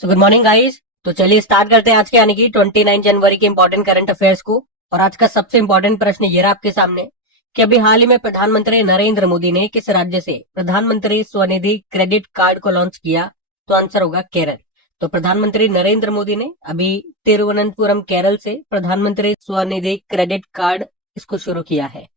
So good morning guys. तो चलिए start करते हैं आज के यानी कि 29 जनवरी के इंपॉर्टेंट करंट अफेयर्स को। और आज का सबसे इंपॉर्टेंट प्रश्न ये रहा आपके सामने कि अभी हाल ही में प्रधानमंत्री नरेंद्र मोदी ने किस राज्य से प्रधानमंत्री स्वनिधि क्रेडिट कार्ड को लॉन्च किया? तो आंसर होगा केरल। तो प्रधानमंत्री नरेंद्र मोदी ने अभी तिरुवनंतपुरम केरल से प्रधानमंत्री स्वनिधि क्रेडिट कार्ड इसको शुरू किया है।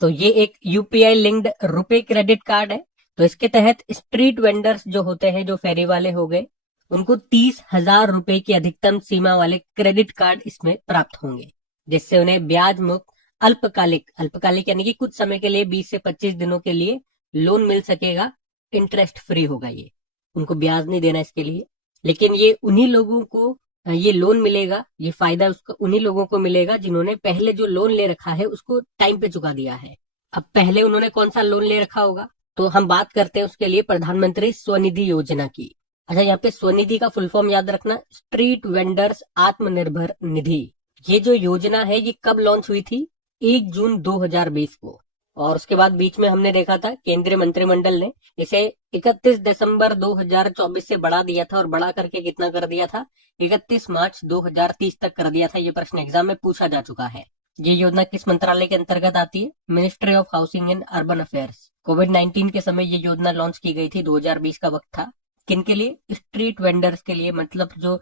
तो ये एक यूपीआई लिंक्ड रुपए क्रेडिट कार्ड है। तो इसके तहत स्ट्रीट वेंडर्स जो होते हैं, जो फेरी वाले हो गए, उनको 30,000 रुपए की अधिकतम सीमा वाले क्रेडिट कार्ड इसमें प्राप्त होंगे, जिससे उन्हें ब्याज मुक्त अल्पकालिक अल्पकालिक यानी कि कुछ समय के लिए 20 से 25 दिनों के लिए लोन मिल सकेगा। इंटरेस्ट फ्री होगा, ये उनको ब्याज नहीं देना इसके लिए। लेकिन ये उन्हीं लोगों को ये लोन मिलेगा, ये फायदा उसका उन्हीं लोगों को मिलेगा जिन्होंने पहले जो लोन ले रखा है उसको टाइम पे चुका दिया है। अब पहले उन्होंने कौन सा लोन ले रखा होगा, तो हम बात करते हैं उसके लिए प्रधानमंत्री स्वनिधि योजना की। अच्छा, यहाँ पे स्वनिधि का फुल फॉर्म याद रखना, स्ट्रीट वेंडर्स आत्मनिर्भर निधि। ये जो योजना है ये कब लॉन्च हुई थी? 1 जून 2020 को। और उसके बाद बीच में हमने देखा था केंद्रीय मंत्रिमंडल ने इसे 31 दिसंबर 2024 से बढ़ा दिया था, और बढ़ा करके कितना कर दिया था? 31 मार्च 2030 तक कर दिया था। ये प्रश्न एग्जाम में पूछा जा चुका है। ये योजना किस मंत्रालय के अंतर्गत आती है? Ministry of housing and urban affairs. कोविड-19 के समय ये योजना लॉन्च की गई थी, 2020 का वक्त था। किन के लिए? स्ट्रीट वेंडर्स के लिए, मतलब जो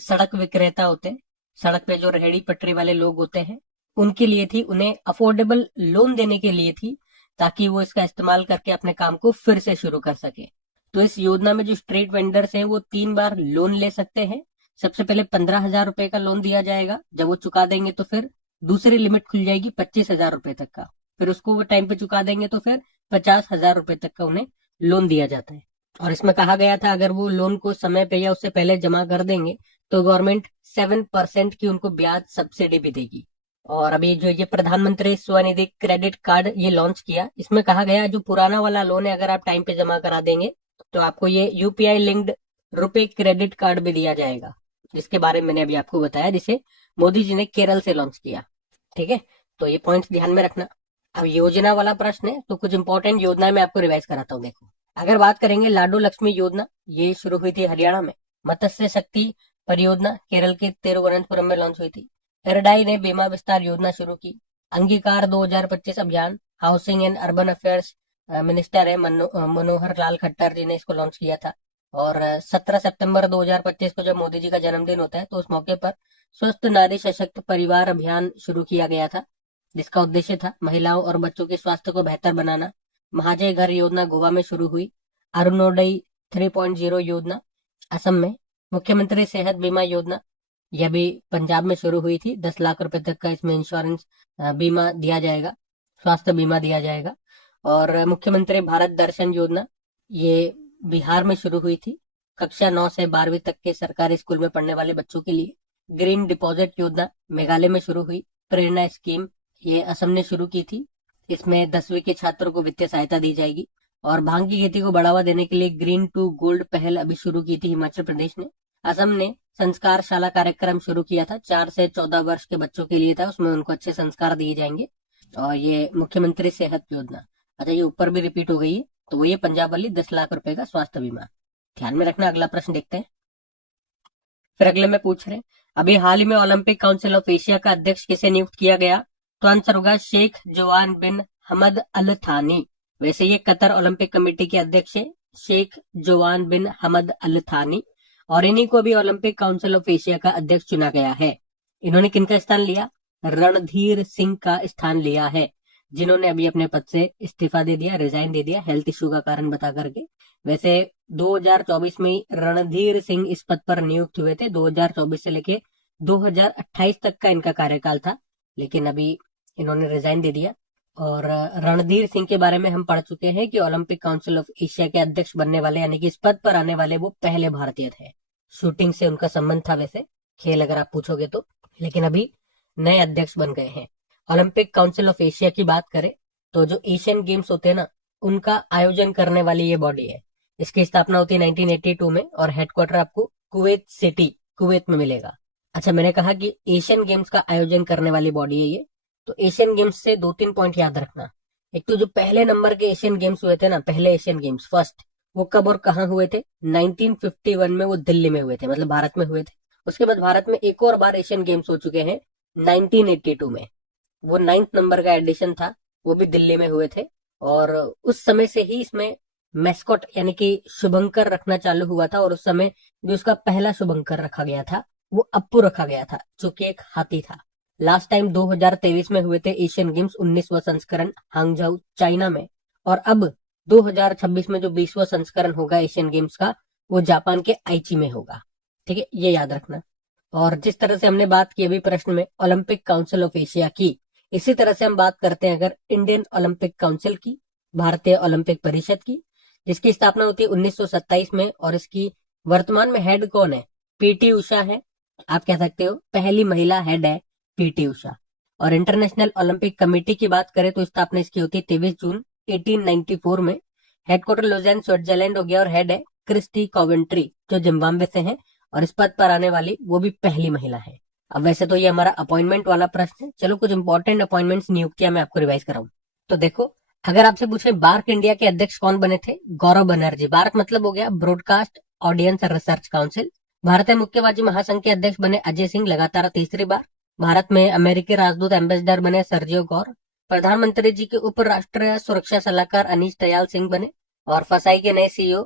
सड़क विक्रेता होते हैं, सड़क पे जो रेहड़ी पटरी वाले लोग होते हैं, उनके लिए थी। उन्हें अफोर्डेबल लोन देने के लिए थी, ताकि वो इसका इस्तेमाल करके अपने काम को फिर से शुरू कर सके। तो इस योजना में जो स्ट्रीट वेंडर्स हैं वो 3 बार लोन ले सकते हैं। सबसे पहले 15,000 रुपए का लोन दिया जाएगा। जब वो चुका देंगे तो फिर दूसरी लिमिट खुल जाएगी 25,000 रुपए तक का। फिर उसको वो टाइम पे चुका देंगे तो फिर 50,000 रुपए तक का उन्हें लोन दिया जाता है। और इसमें कहा गया था अगर वो लोन को समय पे या उससे पहले जमा कर देंगे तो गवर्नमेंट 7% की उनको ब्याज सब्सिडी भी देगी। और अभी जो ये प्रधानमंत्री स्वनिधि क्रेडिट कार्ड ये लॉन्च किया, इसमें कहा गया जो पुराना वाला लोन है अगर आप टाइम पे जमा करा देंगे तो आपको ये यूपीआई लिंक्ड रुपए क्रेडिट कार्ड भी दिया जाएगा, जिसके बारे में मैंने अभी आपको बताया, जिसे मोदी जी ने केरल से लॉन्च किया। ठीक है, तो ये पॉइंट्स ध्यान में रखना। अब योजना वाला प्रश्न है तो कुछ इंपॉर्टेंट योजना मैं आपको रिवाइज कराता हूँ। देखो, अगर बात करेंगे लाडो लक्ष्मी योजना, ये शुरू हुई थी हरियाणा में। मत्स्य शक्ति परियोजना केरल के तिरुवनंतपुरम में लॉन्च हुई थी। एरडाई ने बीमा विस्तार योजना शुरू की। अंगीकार 2025 अभियान, housing and urban affairs minister है मनोहर लाल खट्टर जी ने इसको लॉन्च किया था। और 17 सितंबर 2025 को जब मोदी जी का जन्मदिन होता है तो उस मौके पर स्वस्थ नारी सशक्त परिवार अभियान शुरू किया गया था, जिसका उद्देश्य था महिलाओं और बच्चों के स्वास्थ्य को बेहतर बनाना। महाजय घर योजना गोवा में शुरू हुई। अरुणोदय 3.0 योजना असम में। मुख्यमंत्री सेहत बीमा योजना यह भी पंजाब में शुरू हुई थी। 10 लाख रुपए तक का इसमें इंश्योरेंस बीमा दिया जाएगा, स्वास्थ्य बीमा दिया जाएगा। और मुख्यमंत्री भारत दर्शन योजना ये बिहार में शुरू हुई थी, कक्षा 9 से 12वीं तक के सरकारी स्कूल में पढ़ने वाले बच्चों के लिए। ग्रीन डिपॉजिट योजना मेघालय में शुरू हुई। प्रेरणा स्कीम ये असम ने शुरू की थी, इसमें 10वीं के छात्रों को वित्तीय सहायता दी जाएगी। और भांग की खेती को बढ़ावा देने के लिए ग्रीन टू गोल्ड पहल अभी शुरू की थी हिमाचल प्रदेश ने। असम ने संस्कार शाला कार्यक्रम शुरू किया था, 4 से 14 वर्ष के बच्चों के लिए था, उसमें उनको अच्छे संस्कार दिए जाएंगे। और ये मुख्यमंत्री सेहत योजना, अच्छा ये ऊपर भी रिपीट हो गई है, तो वो ये पंजाब वाली 10 लाख रुपए का स्वास्थ्य बीमा। ध्यान में रखना। अगला प्रश्न देखते हैं। फिर अगले में पूछ रहे हैं अभी हाल ही में ओलंपिक काउंसिल ऑफ एशिया का अध्यक्ष किसे नियुक्त किया गया? तो आंसर होगा शेख जवान बिन हमद अल थानी। वैसे ये कतर ओलंपिक कमेटी के अध्यक्ष है, शेख जवान बिन हमद अल थानी। और इन्हीं को अभी ओलंपिक काउंसिल ऑफ एशिया का अध्यक्ष चुना गया है। इन्होंने किनका स्थान लिया? रणधीर सिंह का स्थान लिया है, जिन्होंने अभी अपने पद से इस्तीफा दे दिया, रिजाइन दे दिया हेल्थ इश्यू का कारण बता करके। वैसे 2024 में रणधीर सिंह इस पद पर नियुक्त हुए थे। 2024 से लेके 2028 तक का इनका कार्यकाल था, लेकिन अभी इन्होंने रिजाइन दे दिया। और रणधीर सिंह के बारे में हम पढ़ चुके हैं कि ओलंपिक काउंसिल ऑफ एशिया के अध्यक्ष बनने वाले, यानी कि इस पद पर आने वाले वो पहले भारतीय थे। शूटिंग से उनका संबंध था वैसे, खेल अगर आप पूछोगे तो, लेकिन अभी नए अध्यक्ष बन गए हैं। ओलंपिक काउंसिल ऑफ एशिया की बात करें तो जो एशियन गेम्स होते हैं ना, उनका आयोजन करने वाली ये बॉडी है। इसकी स्थापना होती है 1982 में, और हेडक्वार्टर आपको कुवैत सिटी, कुवैत में मिलेगा। अच्छा, मैंने कहा कि एशियन गेम्स का आयोजन करने वाली बॉडी है ये। तो एशियन गेम्स से 2-3 पॉइंट याद रखना। एक तो जो पहले नंबर के एशियन गेम्स हुए थे ना, पहले एशियन गेम्स फर्स्ट, वो कब और कहाँ हुए थे? 1951 में वो दिल्ली में हुए थे, मतलब भारत में हुए थे। उसके बाद भारत में एक और बार एशियन गेम्स हो चुके हैं 1982 में, वो 9th नंबर का एडिशन था, वो भी दिल्ली में हुए थे। और उस समय से ही इसमें मैस्कॉट यानी कि शुभंकर रखना चालू हुआ था, और उस समय जो उसका पहला शुभंकर रखा गया था वो अप्पू रखा गया था, जो कि एक हाथी था। लास्ट टाइम 2023 में हुए थे एशियन गेम्स 19वां संस्करण हांगझाऊ चाइना में, और अब 2026 में जो 20वां संस्करण होगा एशियन गेम्स का, वो जापान के आइची में होगा। ठीक है, ये याद रखना। और जिस तरह से हमने बात की अभी प्रश्न में ओलंपिक काउंसिल ऑफ एशिया की, इसी तरह से हम बात करते हैं अगर इंडियन ओलंपिक काउंसिल की, भारतीय ओलंपिक परिषद की, जिसकी स्थापना होती है 1927 में, और इसकी वर्तमान में हेड कौन है? पीटी उषा है। आप कह सकते हो पहली महिला हेड है पीटी उषा। और इंटरनेशनल ओलंपिक कमेटी की बात करें तो स्थापना इसकी होती है 23 जून 1894 में। हेडक्वार्टर लुज़ेन स्विट्जरलैंड हो गया, और हेड है क्रिस्टी कॉवेंट्री, जो जिम्बाब्वे से है, और इस पद पर आने वाली वो भी पहली महिला है। अब वैसे तो ये हमारा अपॉइंटमेंट वाला प्रश्न है, चलो कुछ इंपॉर्टेंट अपॉइंटमेंट्स नियुक्तियां मैं आपको रिवाइज कराऊं। तो देखो, अगर आपसे पूछे बार्क इंडिया के अध्यक्ष कौन बने थे? गौरव बनर्जी। बार्क मतलब हो गया ब्रॉडकास्ट ऑडियंस रिसर्च काउंसिल। भारतीय मुक्केबाजी महासंघ के अध्यक्ष बने अजय सिंह, लगातार तीसरी बार। भारत में अमेरिकी राजदूत एम्बेसडर बने सर्जियो गौर। प्रधानमंत्री जी के उप राष्ट्रीय सुरक्षा सलाहकार अनीश दयाल सिंह बने। और फसाई के नए सीईओ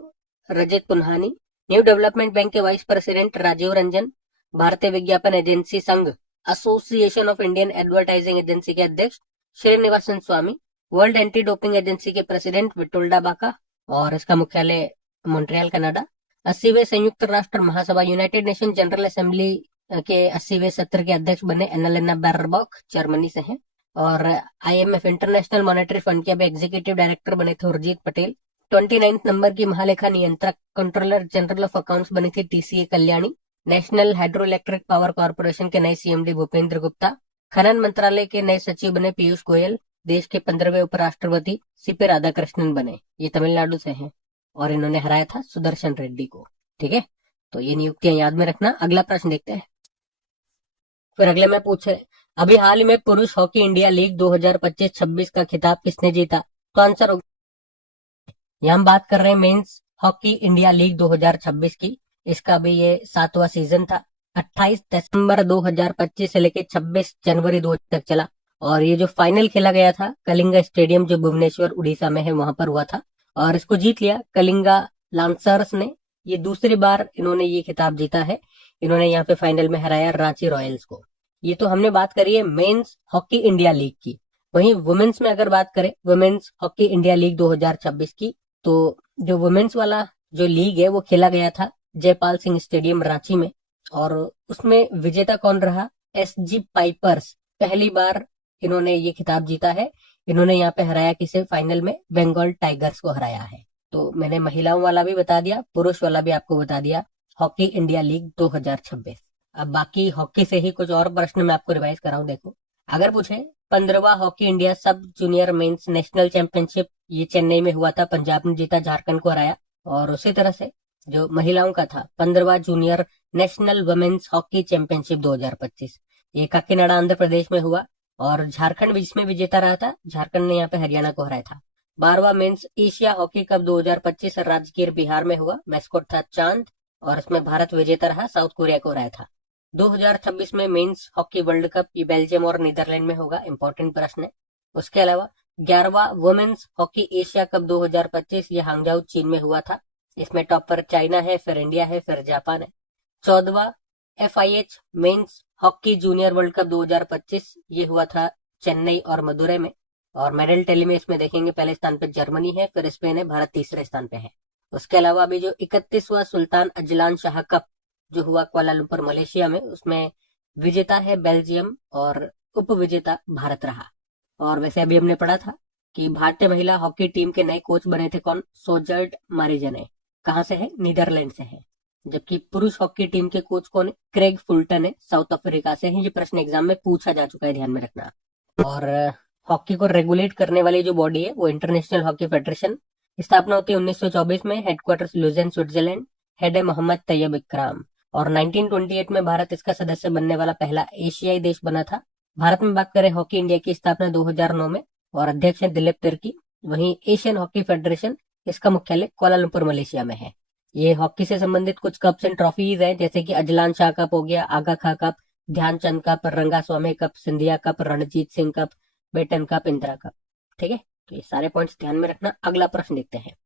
रजत पुन्हानी। न्यू डेवलपमेंट बैंक के वाइस प्रेसिडेंट राजीव रंजन। भारतीय विज्ञापन एजेंसी संघ association of Indian advertising agency के अध्यक्ष श्रीनिवासन स्वामी। वर्ल्ड एंटी डोपिंग एजेंसी के प्रेसिडेंट विटोल्डा बाका, और इसका मुख्यालय मॉन्ट्रियल कनाडा। 80वें संयुक्त राष्ट्र महासभा यूनाइटेड नेशन जनरल असेंबली के 80वें सत्र के अध्यक्ष बने एनालेना बैरबॉक, जर्मनी से हैं। और आईएमएफ इंटरनेशनल मॉनेटरी फंड के अब एग्जीक्यूटिव डायरेक्टर बने थे उर्जित पटेल। 29 नंबर की महालेखा नियंत्रक कंट्रोलर जनरल ऑफ अकाउंट्स बनी थी TCA Kalyani. National hydro electric power corporation के नए सीएमडी भूपेंद्र गुप्ता। खनन मंत्रालय के नए सचिव बने पीयूष गोयल। देश के 15वें उपराष्ट्रपति सीपी राधाकृष्णन बने, ये तमिलनाडु से हैं, और इन्होंने हराया था सुदर्शन रेड्डी को। ठीक है, तो ये नियुक्तियां याद में रखना। अगला प्रश्न देखते हैं। फिर अगले में पूछे, अभी हाल ही में पुरुष हॉकी इंडिया लीग 2025-26 का खिताब किसने जीता? तो आंसर होगा, यहाँ हम बात कर रहे हैं मेंस हॉकी इंडिया लीग 2026 की। इसका भी ये 7वां सीजन था। 28 दिसंबर 2025 से लेकर 26 जनवरी 2000 तक चला। और ये जो फाइनल खेला गया था कलिंगा स्टेडियम, जो भुवनेश्वर उड़ीसा में है, वहां पर हुआ था, और इसको जीत लिया कलिंगा लांसर्स ने। ये दूसरी बार इन्होंने ये खिताब जीता है। इन्होंने यहाँ पे फाइनल में हराया रांची रॉयल्स को। ये तो हमने बात करी है मेंस हॉकी इंडिया लीग की। वहीं वुमेन्स में अगर बात करें, वुमेन्स हॉकी इंडिया लीग 2026 की, तो जो वुमेन्स वाला जो लीग है वो खेला गया था जयपाल सिंह स्टेडियम रांची में, और उसमें विजेता कौन रहा? SG pipers. पहली बार इन्होंने ये खिताब जीता है। इन्होंने यहाँ पे हराया किसे? फाइनल में बंगाल टाइगर्स को हराया है। तो मैंने महिलाओं वाला भी बता दिया, पुरुष वाला भी आपको बता दिया, हॉकी इंडिया लीग 2026। अब बाकी हॉकी से ही कुछ और प्रश्न मैं आपको रिवाइज कराऊं। देखो, अगर पूछे 15वां hockey India sub junior men's national championship, ये चेन्नई में हुआ था, पंजाब ने जीता, झारखंड को हराया। और उसी तरह से जो महिलाओं का था 15वां junior national women's hockey championship 2025, ये काकीनाडा आंध्र प्रदेश में हुआ, और झारखंड भी इसमें विजेता रहा था। झारखंड ने यहाँ पे हरियाणा को हराया था। 12वां men's Asia hockey cup 2025 Rajgir Bihar में हुआ। मैस्कोट था चांद, और इसमें भारत विजेता रहा, साउथ कोरिया को हराया था। 2026 में मेंस हॉकी वर्ल्ड कप, ये बेल्जियम और नीदरलैंड में होगा। इंपॉर्टेंट प्रश्न है। उसके अलावा 11वां वुमेन्स हॉकी एशिया कप 2025, ये हांगझाऊ चीन में हुआ था। इसमें टॉप पर चाइना है, फिर इंडिया है, फिर जापान है। 14वां FIH men's hockey junior world cup 2025, ये हुआ था चेन्नई और मदुरै में। और मेडल टैली में इसमें देखेंगे पहले स्थान पर जर्मनी है, फिर स्पेन है, भारत तीसरे स्थान पे है। उसके अलावा अभी जो 31वां सुल्तान अजलान शाह कप जो हुआ कुआलालंपुर मलेशिया में, उसमें विजेता है बेल्जियम और उप विजेता भारत रहा। और वैसे अभी हमने पढ़ा था कि भारतीय महिला हॉकी टीम के नए कोच बने थे कौन? सोजर्ट मारिजने। कहाँ से है? नीदरलैंड से है। जबकि पुरुष हॉकी टीम के कोच कौन है? क्रेग फुलटन है, साउथ अफ्रीका से है। ये प्रश्न एग्जाम में पूछा जा चुका है, ध्यान में रखना। और हॉकी को रेगुलेट करने वाली जो बॉडी है वो इंटरनेशनल हॉकी फेडरेशन। स्थापना होती है 1924 में, हेडक्वार्टर लुज़ेन स्विट्जरलैंड। हेड है मोहम्मद तैयब इकराम। और 1928 में भारत इसका सदस्य बनने वाला पहला एशियाई देश बना था। भारत में बात करें हॉकी इंडिया की स्थापना 2009 में, और अध्यक्ष है दिलीप तिर्की। वहीं एशियन हॉकी फेडरेशन इसका मुख्यालय कोलालंपुर मलेशिया में है। ये हॉकी से संबंधित कुछ कप्स एंड ट्रॉफीज हैं, जैसे कि अजलान शाह कप हो गया, Aga Khan cup, Dhyanchand cup, Ranga Swami cup, Scindia cup, Ranjit Singh cup, Beighton cup, Indira cup. ठीक है, तो ये सारे पॉइंट्स ध्यान में रखना। अगला प्रश्न देखते हैं।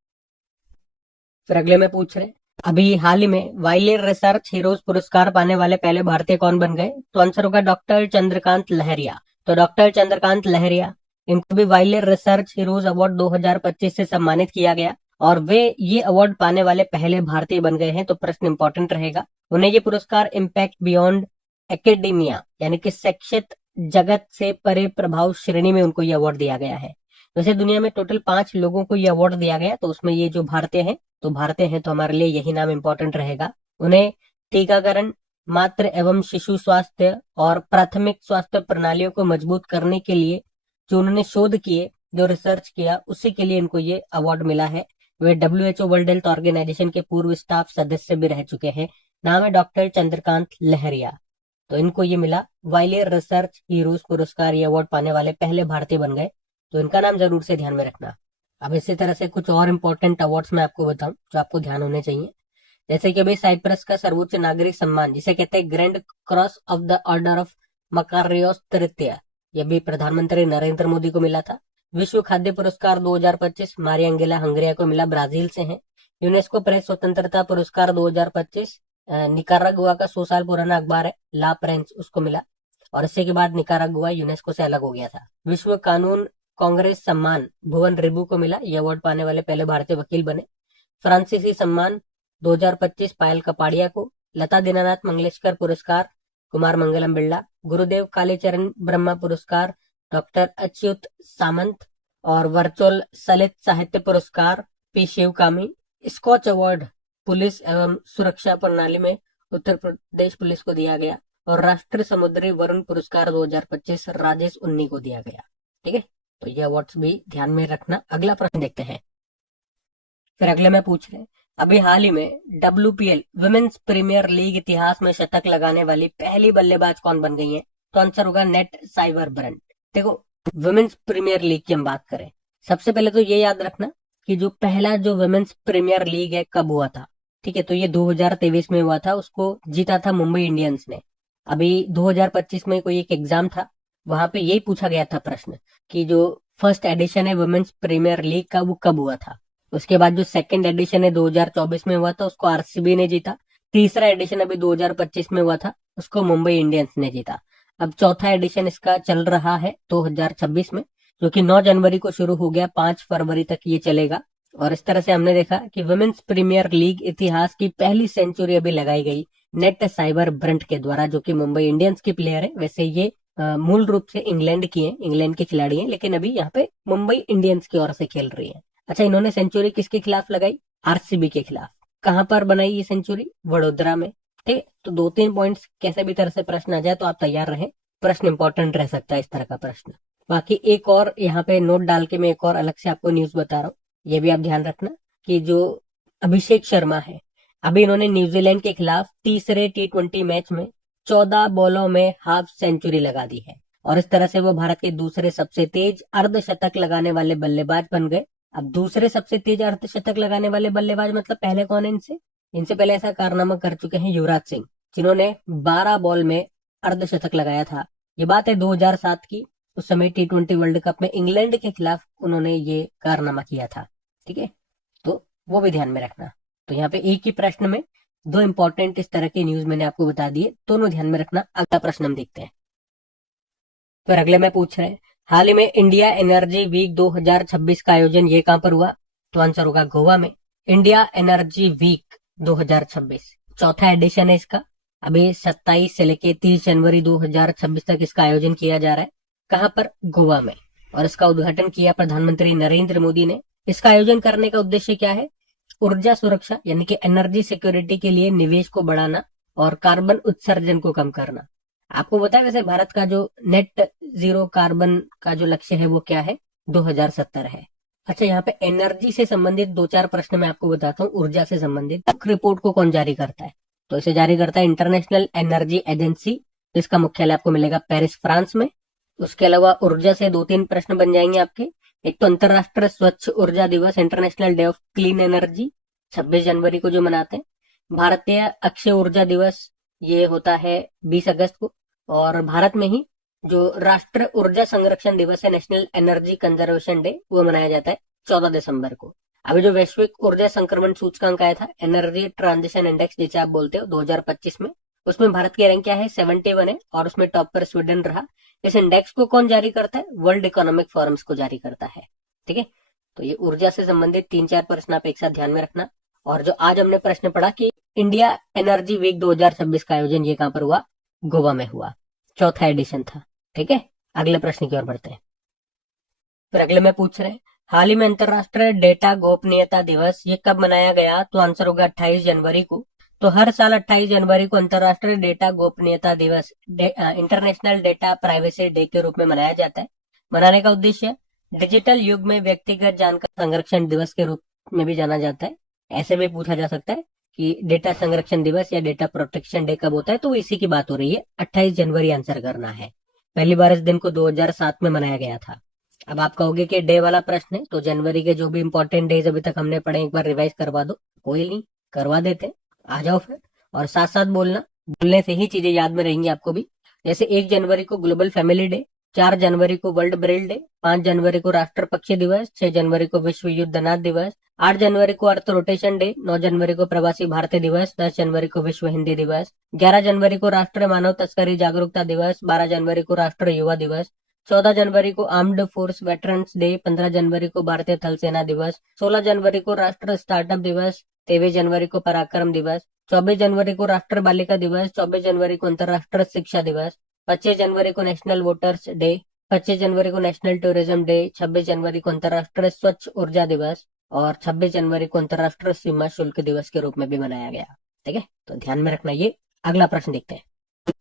फिर अगले में पूछ रहे अभी हाल ही में वाइलियर रिसर्च हीरोज पुरस्कार पाने वाले पहले भारतीय कौन बन गए? तो आंसर होगा डॉक्टर चंद्रकांत लहरिया। तो डॉक्टर चंद्रकांत लहरिया, इनको भी वाइलियर रिसर्च हीरोज अवार्ड 2025 से सम्मानित किया गया और वे ये अवार्ड पाने वाले पहले भारतीय बन गए हैं। तो प्रश्न इंपॉर्टेंट रहेगा। उन्हें ये पुरस्कार इम्पैक्ट बियॉन्ड एकेडेमिया यानी कि शैक्षिक जगत से परे प्रभाव श्रेणी में उनको ये अवार्ड दिया गया है। वैसे दुनिया में टोटल 5 लोगों को ये अवार्ड दिया गया, तो उसमें ये जो भारतीय हैं, तो भारतीय हैं तो हमारे लिए यही नाम इंपॉर्टेंट रहेगा। उन्हें टीकाकरण, मातृ एवं शिशु स्वास्थ्य और प्राथमिक स्वास्थ्य प्रणालियों को मजबूत करने के लिए जो उन्होंने शोध किए, जो रिसर्च किया, उसी के लिए इनको ये अवार्ड मिला है। वे WHO वर्ल्ड हेल्थ ऑर्गेनाइजेशन के पूर्व स्टाफ सदस्य भी रह चुके हैं। नाम है डॉक्टर चंद्रकांत लहरिया। तो इनको ये मिला वाइलियर रिसर्च हीरोज पुरस्कार, ये अवार्ड पाने वाले पहले भारतीय बन गए। तो इनका नाम जरूर से ध्यान में रखना। अब इसी तरह से कुछ और इंपॉर्टेंट अवार्ड्स मैं आपको बताऊं जो आपको ध्यान होने चाहिए। जैसे कि अभी साइप्रस का सर्वोच्च नागरिक सम्मान, जिसे कहते हैं grand cross of the order of Makarios तृतीय, यह भी प्रधानमंत्री नरेंद्र मोदी को मिला था। विश्व खाद्य पुरस्कार 2025 मारिया एंगेला हंगरिया को मिला, ब्राजील से हैं। यूनेस्को प्रेस स्वतंत्रता पुरस्कार 2025 निकारागुआ का 100 साल पुराना अखबार है ला प्रेंस, उसको मिला और इससे के बाद निकारागुआ यूनेस्को से अलग हो गया था। विश्व कानून कांग्रेस सम्मान भुवन रिबू को मिला, यह अवार्ड पाने वाले पहले भारतीय वकील बने। फ्रांसीसी सम्मान 2025 पायल कपाड़िया को। लता दीनानाथ मंगेशकर पुरस्कार कुमार मंगलम बिरला। गुरुदेव कालीचरण ब्रह्मा पुरस्कार डॉक्टर अच्युत सामंत और वर्चुअल सलित साहित्य पुरस्कार P Shivakami. Scotch award police एवं सुरक्षा प्रणाली में उत्तर प्रदेश पुलिस को दिया गया और राष्ट्रीय समुद्री वरुण पुरस्कार 2025 राजेश उन्नी को दिया गया। ठीक है, तो ये अवार्ड्स भी ध्यान में रखना। अगला प्रश्न देखते हैं। फिर अगले में पूछ रहे अभी हाल ही में WPL वुमेन्स प्रीमियर लीग इतिहास में शतक लगाने वाली पहली बल्लेबाज कौन बन गई है? तो आंसर होगा नेट साइबर ब्रंट। देखो, वुमेन्स प्रीमियर लीग की हम बात करें, सबसे पहले तो ये याद रखना कि जो पहला जो वुमेन्स प्रीमियर लीग है कब हुआ था। ठीक है, तो ये 2023 में हुआ था, उसको जीता था मुंबई इंडियंस ने। अभी 2025 में कोई एक एग्जाम था, वहां पे यही पूछा गया था प्रश्न कि जो फर्स्ट एडिशन है वुमेन्स प्रीमियर लीग का वो कब हुआ था। उसके बाद जो सेकंड एडिशन है 2024 में हुआ था, उसको RCB ने जीता। तीसरा एडिशन अभी 2025 में हुआ था, उसको मुंबई इंडियंस ने जीता। अब चौथा एडिशन इसका चल रहा है 2026 में, जो कि 9 जनवरी को शुरू हो गया, 5 फरवरी तक ये चलेगा। और इस तरह से हमने देखा कि वुमेन्स प्रीमियर लीग इतिहास की पहली सेंचुरी अभी लगाई गई नेट साइबर ब्रंट के द्वारा, जो कि मुंबई इंडियंस की प्लेयर है। वैसे ये मूल रूप से इंग्लैंड की है, इंग्लैंड के खिलाड़ी हैं, लेकिन अभी यहाँ पे मुंबई इंडियंस की ओर से खेल रही है। अच्छा, इन्होंने सेंचुरी किसके खिलाफ लगाई? RCB के खिलाफ। कहां पर बनाई ये सेंचुरी? वडोदरा में। ठीक, तो 2-3 पॉइंट्स कैसे भी तरह से प्रश्न आ जाए तो आप तैयार रहें, प्रश्न इंपॉर्टेंट रह सकता है इस तरह का प्रश्न। बाकी एक और यहाँ पे नोट डाल के मैं एक और अलग से आपको न्यूज बता रहा हूँ, ये भी आप ध्यान रखना कि जो अभिषेक शर्मा है, अभी इन्होंने न्यूजीलैंड के खिलाफ तीसरे T20 मैच में 14 बॉलों में हाफ सेंचुरी लगा दी है और इस तरह से वो भारत के दूसरे सबसे तेज अर्धशतक लगाने वाले बल्लेबाज बन गए। अब दूसरे सबसे तेज अर्धशतक लगाने वाले बल्लेबाज मतलब पहले कौन है इनसे पहले ऐसा कारनामा कर चुके हैं युवराज सिंह, जिन्होंने 12 बॉल में अर्धशतक लगाया था। ये बात है 2007 की, उस समय T20 वर्ल्ड कप में इंग्लैंड के खिलाफ उन्होंने ये कारनामा किया था। ठीक है, तो वो भी ध्यान में रखना। तो यहाँ पे एक ही प्रश्न में 2 इंपॉर्टेंट इस तरह की न्यूज मैंने आपको बता दिए, दोनों ध्यान में रखना। अगला प्रश्न हम देखते हैं। फिर अगले में पूछ रहे हैं हाल ही में इंडिया एनर्जी वीक 2026 का आयोजन ये कहां पर हुआ? तो आंसर होगा गोवा में। इंडिया एनर्जी वीक 2026 चौथा एडिशन है इसका। अभी 27 से लेके 30 जनवरी 2026 तक इसका आयोजन किया जा रहा है। कहां पर? गोवा में। और इसका उद्घाटन किया प्रधानमंत्री नरेंद्र मोदी ने। इसका आयोजन करने का उद्देश्य क्या है? ऊर्जा सुरक्षा यानी कि एनर्जी सिक्योरिटी के लिए निवेश को बढ़ाना और कार्बन उत्सर्जन को कम करना। आपको बताया वैसे भारत का जो नेट जीरो कार्बन का जो लक्ष्य है वो क्या है? 2070 है। अच्छा, यहाँ पे एनर्जी से संबंधित 2-4 प्रश्न मैं आपको बताता हूँ। ऊर्जा से संबंधित रिपोर्ट को कौन जारी करता है? तो इसे जारी करता है इंटरनेशनल एनर्जी एजेंसी। इसका मुख्यालय आपको मिलेगा पेरिस, फ्रांस में। उसके अलावा ऊर्जा से 2-3 प्रश्न बन जाएंगे आपके एक तो अंतरराष्ट्रीय स्वच्छ ऊर्जा दिवस, international day of clean energy, 26 जनवरी को जो मनाते हैं। भारतीय अक्षय ऊर्जा दिवस, ये होता है 20 अगस्त को। और भारत में ही जो राष्ट्रीय ऊर्जा संरक्षण दिवस है, नेशनल एनर्जी कंजर्वेशन डे, वो मनाया जाता है 14 दिसंबर को। अभी जो वैश्विक ऊर्जा संक्रमण सूचकांक आया था, एनर्जी ट्रांजिशन इंडेक्स जिसे आप बोलते हो, 2025 में, उसमें भारत की रैंक क्या है, 71 है, और उसमें टॉप पर स्वीडन रहा। इस इंडेक्स को कौन जारी करता है, वर्ल्ड इकोनॉमिक फोरम्स को जारी करता है। ठीक है, तो ये ऊर्जा से संबंधित 3-4 प्रश्न आप एक साथ ध्यान में रखना। और जो आज हमने प्रश्न पढ़ा कि इंडिया एनर्जी वीक 2026 का आयोजन ये कहां पर हुआ, गोवा में हुआ, चौथा एडिशन था। ठीक है, अगले प्रश्न की ओर बढ़ते हैं। फिर अगले में पूछ रहे हैं, हाल ही में अंतरराष्ट्रीय डेटा गोपनीयता दिवस ये कब मनाया गया, तो आंसर होगा 28 जनवरी को। तो हर साल 28 जनवरी को अंतरराष्ट्रीय डेटा गोपनीयता दिवस, इंटरनेशनल डेटा प्राइवेसी डे के रूप में मनाया जाता है। मनाने का उद्देश्य डिजिटल युग में व्यक्तिगत जानकारी संरक्षण दिवस के रूप में भी जाना जाता है। ऐसे भी पूछा जा सकता है कि डेटा संरक्षण दिवस या डेटा प्रोटेक्शन डे कब होता है, तो इसी की बात हो रही है, 28 जनवरी आंसर करना है। पहली बार इस दिन को 2007 में मनाया गया था। अब आप कहोगे कि डे वाला प्रश्न है, तो जनवरी के जो भी इंपॉर्टेंट डेज अभी तक हमने पढ़े एक बार रिवाइज करवा दो। कोई नहीं, करवा देते हैं, आ जाओ फिर। और साथ साथ बोलना, बोलने से ही चीजें याद में रहेंगी आपको भी। जैसे 1 जनवरी को ग्लोबल फैमिली डे, 4 जनवरी को वर्ल्ड ब्रेल डे, 5 जनवरी को राष्ट्र पक्षी दिवस, 6 जनवरी को विश्व युद्ध अनाथ दिवस, 8 जनवरी को अर्थ रोटेशन डे, 9 जनवरी को प्रवासी भारतीय दिवस, 10 जनवरी को विश्व हिंदी दिवस, 11 जनवरी को राष्ट्रीय मानव तस्करी जागरूकता दिवस, 12 जनवरी को राष्ट्रीय युवा दिवस, 14 जनवरी को आर्म्ड फोर्स वेटरन्स डे, 15 जनवरी को भारतीय थल सेना दिवस, 16 जनवरी को राष्ट्रीय स्टार्टअप दिवस, 23 जनवरी को पराक्रम दिवस, 24 जनवरी को राष्ट्रीय बालिका दिवस, 24 जनवरी को अंतर्राष्ट्रीय शिक्षा दिवस, 25 जनवरी को नेशनल वोटर्स डे, 25 जनवरी को नेशनल टूरिज्म डे, 26 जनवरी को अंतर्राष्ट्रीय स्वच्छ ऊर्जा दिवस, और 26 जनवरी को अंतर्राष्ट्रीय सीमा शुल्क दिवस के रूप में भी मनाया गया। ठीक है, तो ध्यान में रखना ये। अगला प्रश्न देखते हैं।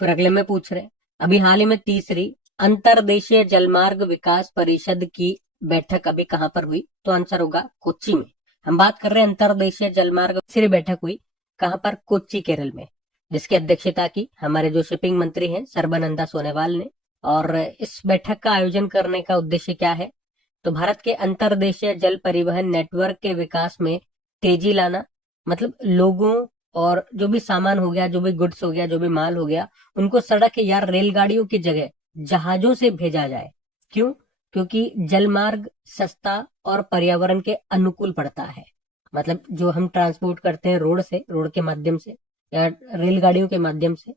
फिर अगले में पूछ रहे, अभी हाल ही में तीसरी अंतरदेशीय जलमार्ग विकास परिषद की बैठक अभी कहां पर हुई, तो आंसर होगा कोच्चि में। हम बात कर रहे हैं अंतरदेशीय जलमार्ग, तीसरी बैठक हुई कहां पर, कोच्चि केरल में, जिसकी अध्यक्षता की हमारे जो शिपिंग मंत्री हैं सर्बानंदा सोनोवाल ने। और इस बैठक का आयोजन करने का उद्देश्य क्या है, तो भारत के अंतरदेशीय जल परिवहन नेटवर्क के विकास में तेजी लाना, मतलब लोगों और जो भी सामान हो गया, जो भी गुड्स हो गया, जो भी माल हो गया, उनको सड़क या रेलगाड़ियों की जगह जहाजों से भेजा जाए। क्यों, क्योंकि जलमार्ग सस्ता और पर्यावरण के अनुकूल पड़ता है। मतलब जो हम ट्रांसपोर्ट करते हैं रोड से, रोड के माध्यम से या रेलगाड़ियों के माध्यम से,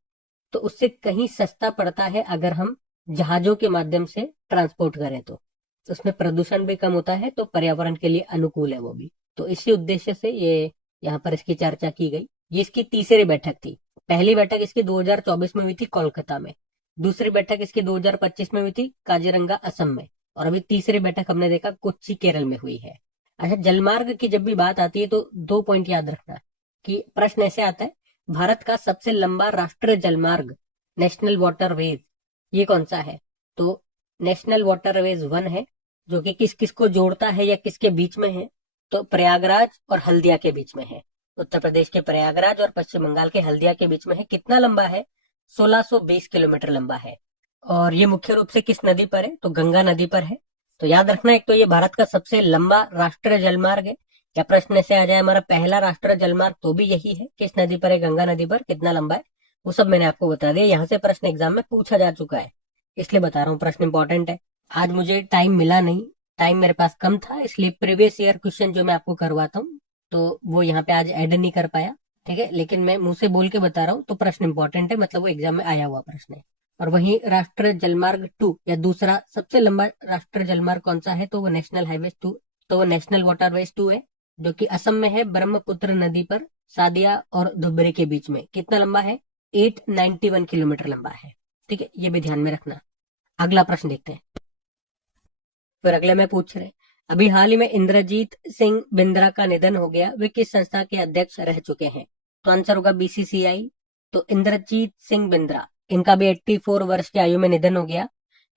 तो उससे कहीं सस्ता पड़ता है अगर हम जहाजों के माध्यम से ट्रांसपोर्ट करें, तो उसमें प्रदूषण भी कम होता है, तो पर्यावरण के लिए अनुकूल है वो भी। तो इसी उद्देश्य से ये यहाँ पर इसकी चर्चा की गई। ये इसकी तीसरी बैठक थी। पहली बैठक इसकी 2024 में हुई थी कोलकाता में, दूसरी बैठक इसकी 2025 में हुई थी काजीरंगा असम में, और अभी तीसरी बैठक हमने देखा कोच्चि केरल में हुई है। अच्छा, जलमार्ग की जब भी बात आती है तो 2 पॉइंट याद रखना कि प्रश्न ऐसे आता है, भारत का सबसे लंबा राष्ट्रीय जलमार्ग नेशनल वाटरवेज ये कौन सा है, तो नेशनल वाटरवेज 1 है, जो कि किस किस को जोड़ता है या किसके बीच में है, तो प्रयागराज और हल्दिया के बीच में है। उत्तर प्रदेश के प्रयागराज और पश्चिम बंगाल के हल्दिया के बीच में है। कितना लंबा है, 1620 किलोमीटर लंबा है। और ये मुख्य रूप से किस नदी पर है, तो गंगा नदी पर है। तो याद रखना, एक तो ये भारत का सबसे लंबा राष्ट्रीय जलमार्ग है। या प्रश्न ऐसे आ जाए हमारा पहला राष्ट्रीय जलमार्ग, तो भी यही है, किस नदी पर है, गंगा नदी पर, कितना लंबा है, वो सब मैंने आपको बता दिया। यहाँ से प्रश्न एग्जाम में पूछा जा चुका है, इसलिए बता रहा हूँ, प्रश्न इंपॉर्टेंट है। आज मुझे टाइम मिला नहीं, टाइम मेरे पास कम था, इसलिए प्रीवियस ईयर क्वेश्चन जो मैं आपको करवाता हूँ तो वो यहाँ पे आज ऐड नहीं कर पाया। ठीक है, लेकिन मैं मुंह से बोल के बता रहा हूँ, तो प्रश्न इंपॉर्टेंट है, मतलब वो एग्जाम में आया हुआ प्रश्न है। और वहीं राष्ट्रीय जलमार्ग 2 या दूसरा सबसे लंबा राष्ट्रीय जलमार्ग कौन सा है, तो वो नेशनल हाईवे 2, तो वो नेशनल वाटरवेज 2 है, जो कि असम में है, ब्रह्मपुत्र नदी पर सादिया और धुबरी के बीच में। कितना लंबा है, 891 किलोमीटर लंबा है। ठीक है, ये भी ध्यान में रखना। अगला प्रश्न देखते हैं। फिर अगले में पूछ रहे, अभी हाल ही में इंद्रजीत सिंह बिंद्रा का निधन हो गया, वे किस संस्था के अध्यक्ष रह चुके हैं, तो आंसर होगा बीसीसीआई। तो इंद्रजीत सिंह बिंद्रा, इनका भी 84 वर्ष की आयु में निधन हो गया।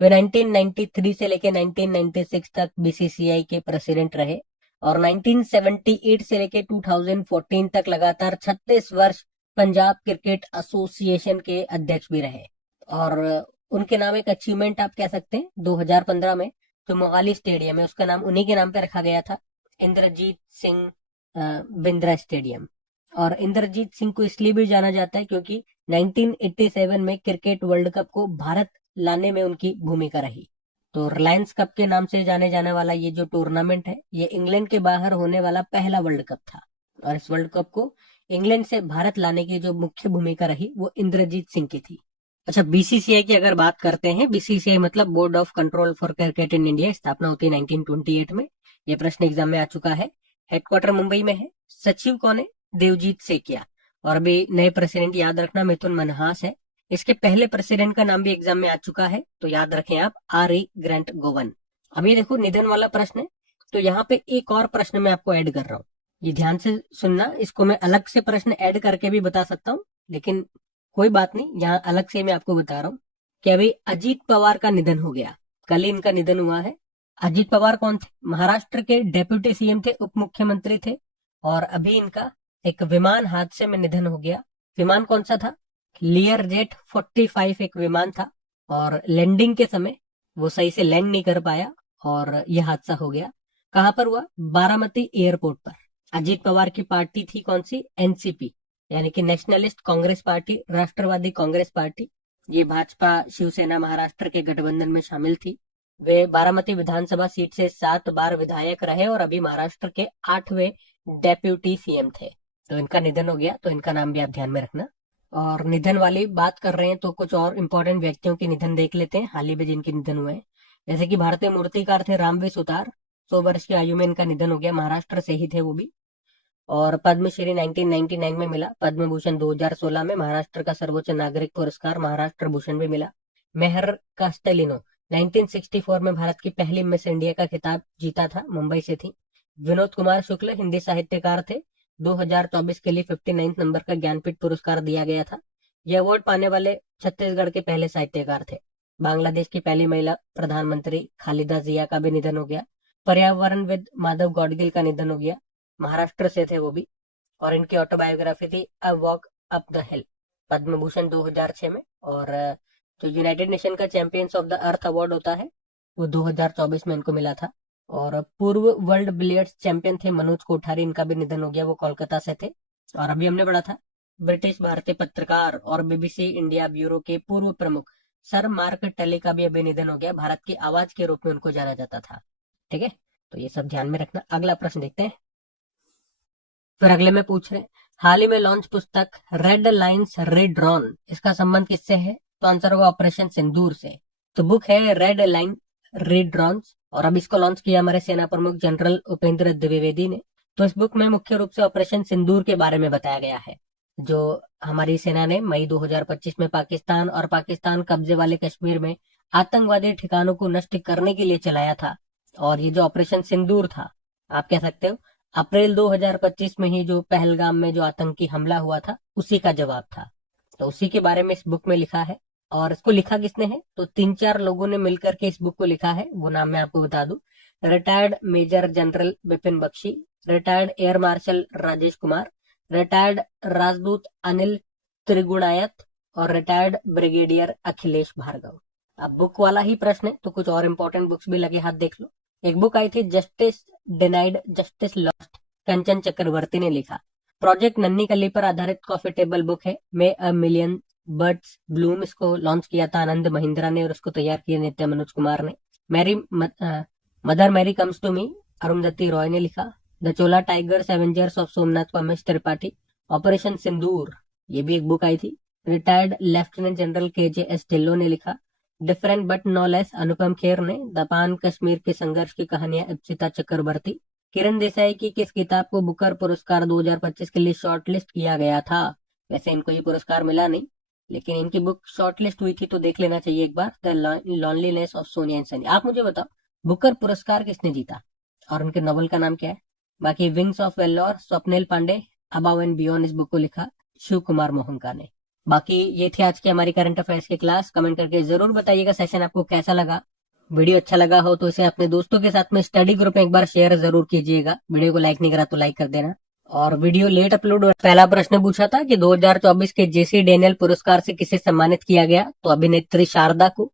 वे 1993 से लेकर 1996 तक बीसीसीआई के प्रेसिडेंट रहे, और 1978 से लेकर 2014 तक लगातार 36 वर्ष पंजाब क्रिकेट एसोसिएशन के अध्यक्ष भी रहे। और उनके नाम एक अचीवमेंट आप कह सकते हैं, 2015 में जो मोहाली स्टेडियम है उसका नाम उन्हीं के नाम पे रखा गया था, इंद्रजीत सिंह बिंद्रा स्टेडियम। और इंद्रजीत सिंह को इसलिए भी जाना जाता है क्योंकि 1987 में क्रिकेट वर्ल्ड कप को भारत लाने में उनकी भूमिका रही। तो रिलायंस कप के नाम से जाने जाने वाला ये जो टूर्नामेंट है, ये इंग्लैंड के बाहर होने वाला पहला वर्ल्ड कप था। और इस वर्ल्ड कप को इंग्लैंड से भारत लाने की जो मुख्य भूमिका रही वो इंद्रजीत सिंह की थी। अच्छा, बीसीसीआई की अगर बात करते हैं, बीसीसीआई मतलब board of control for cricket in India, स्थापना होती है 1928 में। यह प्रश्न एग्जाम में आ चुका है। हेडक्वार्टर मुंबई में है। सचिव कौन है? देवजीत सेकिया। और अभी नए प्रेसिडेंट याद रखना मिथुन मनहास है। इसके पहले प्रेसिडेंट का नाम भी एग्जाम में आ चुका है, तो याद रखें आप, R.E. ग्रांट गोवन। अब ये देखो निधन वाला प्रश्न है, तो यहाँ पे एक और प्रश्न मैं आपको ऐड कर रहा हूँ, ये ध्यान से सुनना। इसको मैं अलग से प्रश्न ऐड करके भी बता सकता हूँ, लेकिन कोई बात नहीं, यहाँ अलग से मैं आपको बता रहा हूँ कि अभी अजीत पवार का निधन हो गया, कल ही इनका निधन हुआ है। अजीत पवार कौन थे? महाराष्ट्र के डेप्यूटी सीएम थे, उप मुख्यमंत्री थे, और अभी इनका एक विमान हादसे में निधन हो गया। विमान कौन सा था? लियर जेट 45 एक विमान था, और लैंडिंग के समय वो सही से लैंड नहीं कर पाया और यह हादसा हो गया। कहां पर हुआ? बारामती एयरपोर्ट पर। अजीत पवार की पार्टी थी कौन सी? एनसीपी, यानी कि नेशनलिस्ट कांग्रेस पार्टी, राष्ट्रवादी कांग्रेस पार्टी। ये भाजपा शिवसेना महाराष्ट्र के गठबंधन में शामिल थी। वे बारामती विधानसभा सीट से 7 बार विधायक रहे और अभी महाराष्ट्र के 8वें डेप्यूटी सीएम थे। तो इनका निधन हो गया, तो इनका नाम भी आप ध्यान में रखना। और निधन वाली बात कर रहे हैं तो कुछ और इंपॉर्टेंट व्यक्तियों के निधन देख लेते हैं हाल ही में जिनके निधन हुए हैं। जैसे कि भारतीय मूर्तिकार थे रामवी सुतार, 100 वर्ष की आयु में इनका निधन हो गया, महाराष्ट्र से ही थे वो भी। और पद्मश्री 1999 में मिला, पद्म भूषण 2016 में, महाराष्ट्र का सर्वोच्च नागरिक पुरस्कार महाराष्ट्र भूषण भी मिला। मेहर कास्टेलिनो 1964 में भारत की पहली मिस इंडिया का खिताब जीता था, मुंबई से थी। विनोद कुमार शुक्ल हिंदी साहित्यकार थे, 2024 के लिए 59 नंबर का ज्ञानपीठ पुरस्कार दिया गया था। यह अवार्ड पाने वाले छत्तीसगढ़ के पहले साहित्यकार थे। बांग्लादेश की पहली महिला प्रधानमंत्री खालिदा जिया का भी निधन हो गया। पर्यावरणविद माधव गौडगिल का निधन हो गया, महाराष्ट्र से थे वो भी, और इनकी ऑटोबायोग्राफी थी a walk up the hill, Padma Bhushan 2006 में। और जो यूनाइटेड नेशन का champions of the earth award होता है वो 2024 में इनको मिला था। और पूर्व वर्ल्ड बिलियर्ड्स चैंपियन थे मनोज कोठारी, इनका भी निधन हो गया, वो कोलकाता से थे। और अभी हमने पढ़ा था ब्रिटिश भारतीय पत्रकार और बीबीसी इंडिया ब्यूरो के पूर्व प्रमुख सर मार्क टेली का भी अभी निधन हो गया, भारत की आवाज के रूप में उनको जाना जाता था। ठीक है, तो ये सब ध्यान में रखना। अगला प्रश्न देखते हैं। फिर अगले में पूछ रहे हाल ही में लॉन्च पुस्तक रेड लाइन्स रीड्रॉन, इसका संबंध किससे है? तो आंसर होगा ऑपरेशन सिंदूर से। तो बुक है रेड लाइन रीड्रॉन, और अब इसको लॉन्च किया हमारे सेना प्रमुख जनरल उपेंद्र द्विवेदी ने। तो इस बुक में मुख्य रूप से ऑपरेशन सिंदूर के बारे में बताया गया है, जो हमारी सेना ने मई 2025 में पाकिस्तान और पाकिस्तान कब्जे वाले कश्मीर में आतंकवादी ठिकानों को नष्ट करने के लिए चलाया था। और ये जो ऑपरेशन सिंदूर था, आप कह सकते हो अप्रैल 2025 में ही जो पहलगाम में जो आतंकी हमला हुआ था उसी का जवाब था। तो उसी के बारे में इस बुक में लिखा है। और इसको लिखा किसने है? तो 3-4 लोगों ने मिलकर के इस बुक को लिखा है, वो नाम मैं आपको बता दूं। Retired major general Bipin Bakshi, retired air marshal Rajesh Kumar, retired राजदूत अनिल त्रिगुणायत और रिटायर्ड ब्रिगेडियर अखिलेश भार्गव। अब बुक वाला ही प्रश्न है तो कुछ और इंपॉर्टेंट बुक्स भी लगे हाथ देख लो। एक बुक आई थी जस्टिस डिनाइड जस्टिस लॉस्ट, कंचन चक्रवर्ती ने लिखा। प्रोजेक्ट नन्ही कली पर आधारित कॉफी टेबल बुक है, मे अ मिलियन बर्ड्स ब्लूम, इसको लॉन्च किया था आनंद महिंद्रा ने और उसको तैयार किया नित्य मनोज कुमार ने। Mother Mary comes to me, Arundhati Roy ने लिखा। The Chola tigers avengers of Somnath Amish Tripathi. Operation Sindoor, ये भी एक बुक आई थी, retired lieutenant general KJS Dhillon ने लिखा। Different but no less, Anupam Kher ने। द पान कश्मीर के संघर्ष की कहानियां, इप्सिता चक्रवर्ती। किरण देसाई की किस किताब को बुकर पुरस्कार 2025 के लिए शॉर्टलिस्ट किया गया था? वैसे इनको ये पुरस्कार मिला नहीं, लेकिन इनकी बुक शॉर्टलिस्ट हुई थी तो देख लेना चाहिए एक बार। The loneliness of Sonia and Sunny. आप मुझे बताओ बुकर पुरस्कार किसने जीता और उनके नॉवल का नाम क्या है? बाकी wings of Vellore, Swapnil Pandey, above and beyond, इस बुक को लिखा शिव कुमार मोहंका ने। बाकी ये थी आज की हमारी करंट अफेयर्स की क्लास। कमेंट करके जरूर बताइएगा सेशन आपको कैसा लगा। वीडियो अच्छा लगा हो तो इसे अपने दोस्तों के साथ में स्टडी ग्रुप में एक बार शेयर जरूर कीजिएगा। वीडियो को लाइक नहीं करा तो लाइक कर देना। और वीडियो लेट अपलोड हुआ। पहला प्रश्न पूछा था कि 2024 के JC डेनियल पुरस्कार से किसे सम्मानित किया गया? तो अभिनेत्री शारदा को।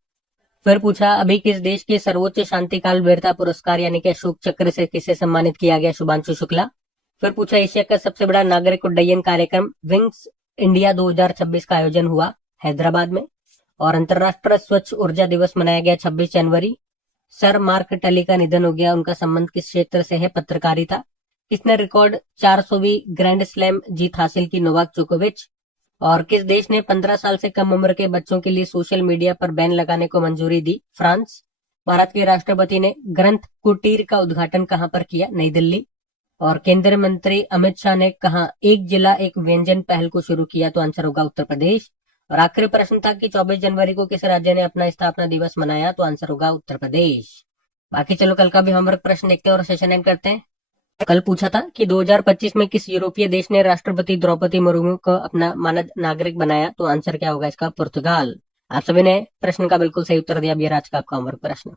फिर पूछा अभी किस देश के सर्वोच्च शांतिकाल वीरता पुरस्कार यानी कि अशोक चक्र से किसे सम्मानित किया गया, शुभांशु शुक्ला। फिर पूछा एशिया का सबसे बड़ा नागरिक उड्डयन कार्यक्रम विंग्स इंडिया 2026 का आयोजन हुआ हैदराबाद में। और अंतर्राष्ट्रीय स्वच्छ ऊर्जा दिवस मनाया गया 26 जनवरी। सर मार्क टली का निधन हो गया, उनका संबंध किस क्षेत्र से है, पत्रकारिता। किसने रिकॉर्ड 400वीं ग्रैंड स्लैम जीत हासिल की, नोवाक जोकोविच। और किस देश ने 15 साल से कम उम्र के बच्चों के लिए सोशल मीडिया पर बैन लगाने को मंजूरी दी, फ्रांस। भारत के राष्ट्रपति ने ग्रंथ कुटीर का उद्घाटन कहां पर किया, नई दिल्ली। और केंद्रीय मंत्री अमित शाह ने कहा एक जिला एक व्यंजन पहल को शुरू किया, तो आंसर होगा उत्तर प्रदेश। और आखिरी प्रश्न था कि 24 जनवरी को किस राज्य ने अपना स्थापना दिवस मनाया, तो आंसर होगा उत्तर प्रदेश। बाकी चलो कल का भी होमवर्क प्रश्न देखते हैं और सेशन एंड करते हैं। कल पूछा था कि 2025 में किस यूरोपीय देश ने राष्ट्रपति द्रौपदी मुर्मू को अपना मानद नागरिक बनाया, तो आंसर क्या होगा इसका, पुर्तगाल। आप सभी ने प्रश्न का बिल्कुल सही उत्तर दिया। अब ये आज का आपका होमवर्क प्रश्न।